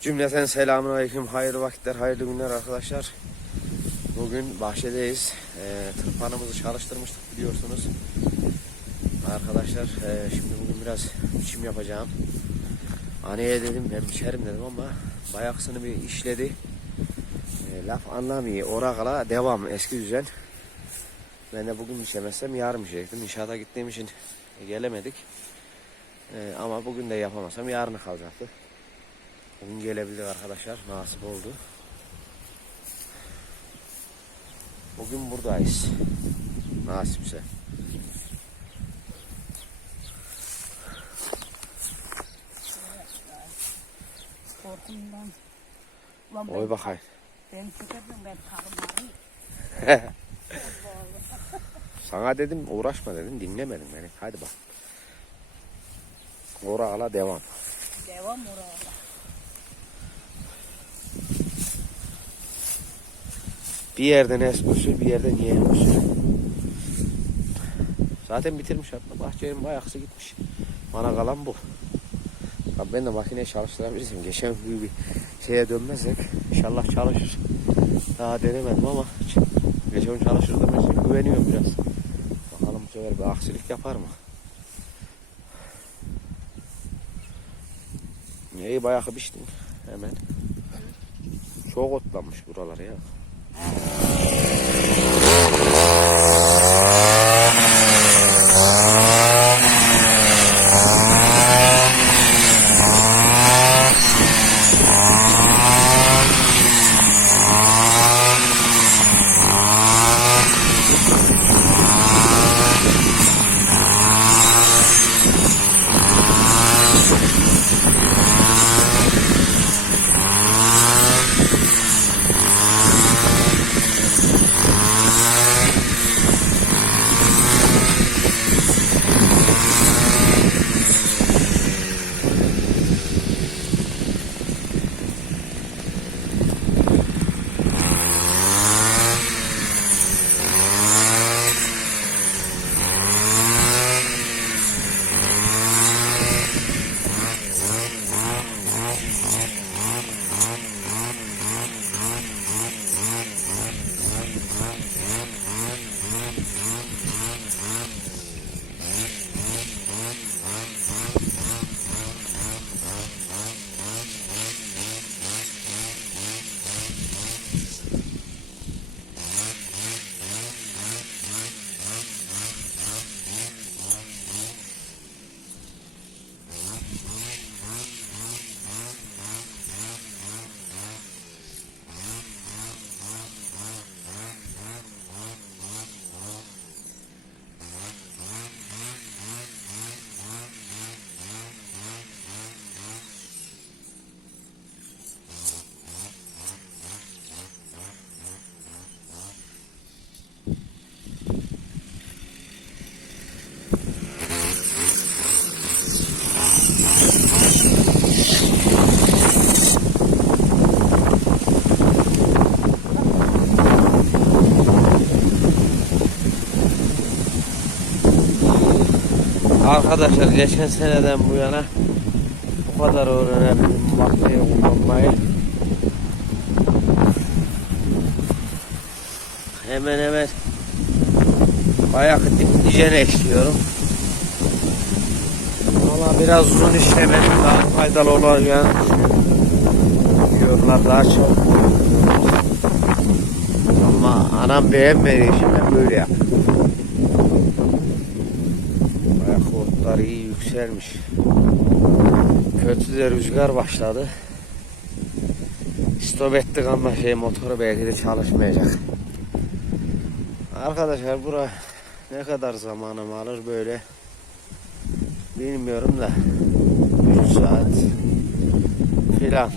Cümleten selamun aleyküm. Hayırlı vakitler, hayırlı günler arkadaşlar. Bugün bahçedeyiz. Ee, tırpanımızı çalıştırmıştık biliyorsunuz. Arkadaşlar e, şimdi bugün biraz biçim yapacağım. Aneye dedim ben biçerim dedim ama bayaksını bir işledi. E, laf anlamıyor. Orakala devam eski düzen. Ben de bugün biçemezsem yarın biçecektim. İnşaata gittiğim için gelemedik. E, ama bugün de yapamasam yarın kalacaktı. Bugün gelebildik arkadaşlar. Nasip oldu. Bugün buradayız. Nasipse. Korkumdan. Ulan Oy bakayım. ben çekerdim ben karım Sana dedim uğraşma dedim dinlemedin beni. Hadi bak. Orala devam. Devam oraya. Bir yerden eski usul bir yerden yeni usul. Zaten bitirmiş hatta bahçenin bayaksı gitmiş. Bana kalan bu. Tabii ben de makineyi çalıştırabilirsem geçen gibi bir şeye dönmezsek inşallah çalışır. Daha denemedim ama geçen çalışırdığım için güveniyorum biraz. Bakalım bu sefer bir aksilik yapar mı? İyi bayağı biçtin hemen. Çok otlanmış buralar ya. Arkadaşlar geçen seneden bu yana bu kadar öğrenebildim makineyi kullanmayı. Hemen hemen bayağı diplicene işliyorum. Valla biraz uzun işlemenin daha faydalı olacağını düşünüyorum. daha çok. Ama anam beğenmediği için ben böyle yapıyorum. Bayağı otlar iyi yükselmiş. Kötü de rüzgar başladı. Stop ettik ama şey motoru belki de çalışmayacak. Arkadaşlar bura ne kadar zamanım alır böyle bilmiyorum da 3 saat filan.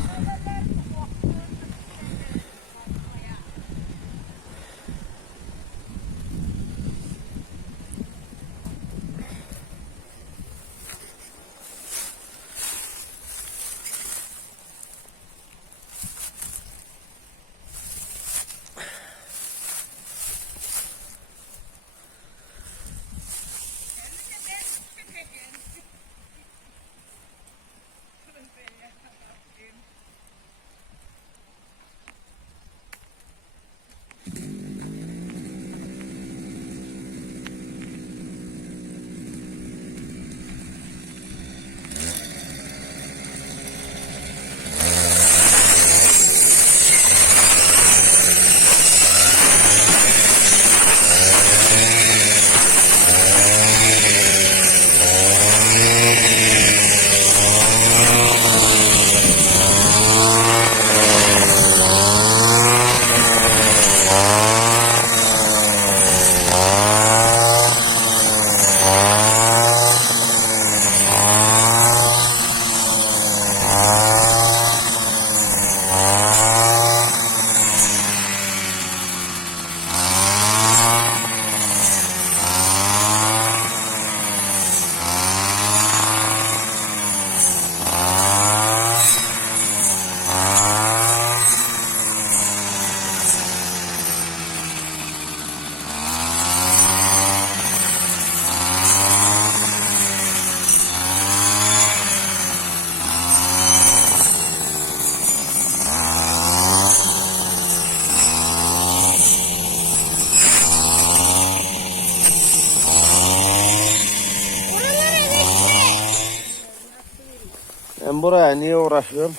Buraya niye uğraşıyorum?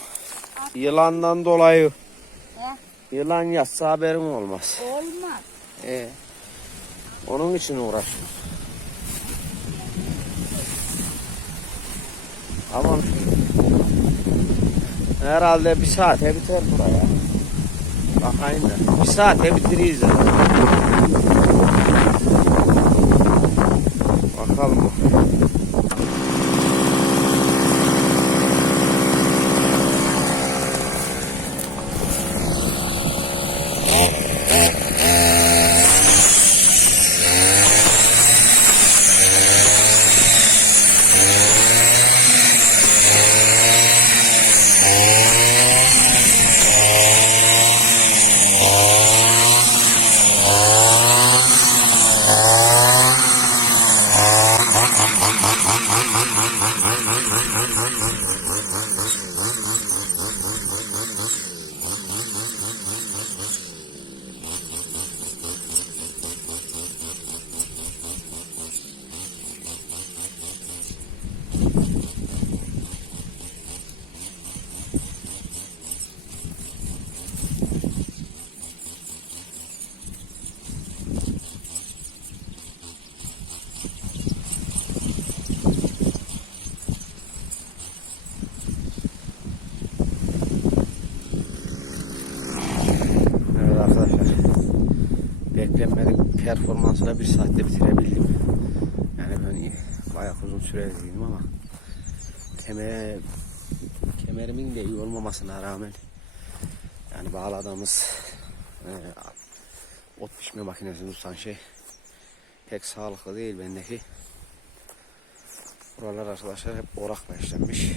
Yılandan dolayı. He? Yılan yatsa haberim olmaz. Olmaz. Ee, onun için uğraşıyorum. Aman. Herhalde bir saate biter buraya. Bakayım da. Bir saate bitiririz. Bakalım. Performansla bir saatte bitirebildim. Yani ben bayağı uzun süreliydim ama kemer, kemerimin de iyi olmamasına rağmen yani bağladığımız e, ot pişme makinesini tutan şey pek sağlıklı değil bendeki. Buralar arkadaşlar hep orakla işlenmiş.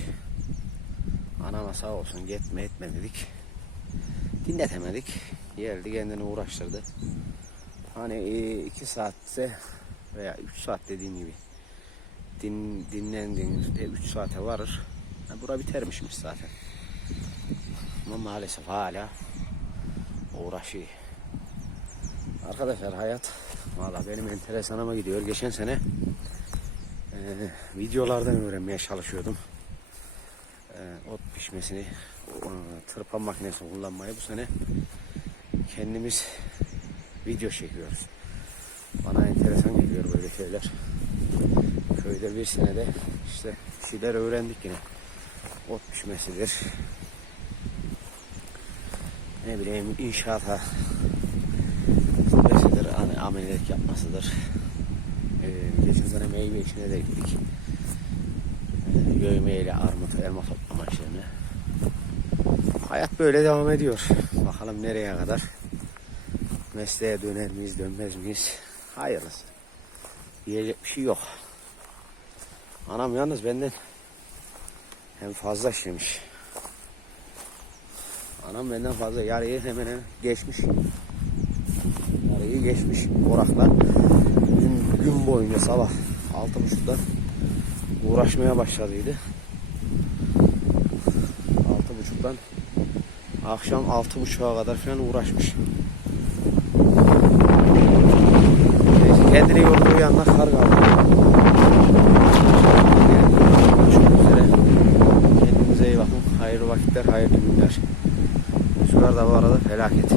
Anama sağ olsun gitme etme dedik dinletemedik. Geldi kendini uğraştırdı. Hani e, iki saatte veya üç saat dediğim gibi din, dinlendiğinizde üç saate varır. Ha, bura bitermişmiş zaten. Ama maalesef hala uğraşıyor. Arkadaşlar hayat valla benim enteresanıma gidiyor. Geçen sene e, videolardan öğrenmeye çalışıyordum. E, ot pişmesini, e, tırpan makinesini kullanmayı bu sene kendimiz video çekiyoruz. Bana enteresan geliyor böyle şeyler. Köyde bir senede işte şeyler öğrendik yine. Ot pişmesidir. Ne bileyim inşaata gitmesidir, hani amelilik yapmasıdır. Ee, geçen sene meyve işine de gittik. Ee, Yövmeyle armut, elma toplama işlerine. Hayat böyle devam ediyor. Bakalım nereye kadar. Mesleğe döner miyiz, dönmez miyiz? Hayırlısı. Diyecek bir şey yok. Anam yalnız benden hem fazla işlemiş. Anam benden fazla yarıyı hemen hemen geçmiş. Yarıyı geçmiş orakla. Gün, gün boyunca sabah altı buçukta uğraşmaya başladıydı. Altı buçuktan akşam altı buçuğa kadar falan uğraşmış. Kendini yorduğu yanına kar kaldı. Görüşmek üzere. Kendinize. Hayırlı vakitler, hayırlı günler. Rüzgar da bu arada felaket.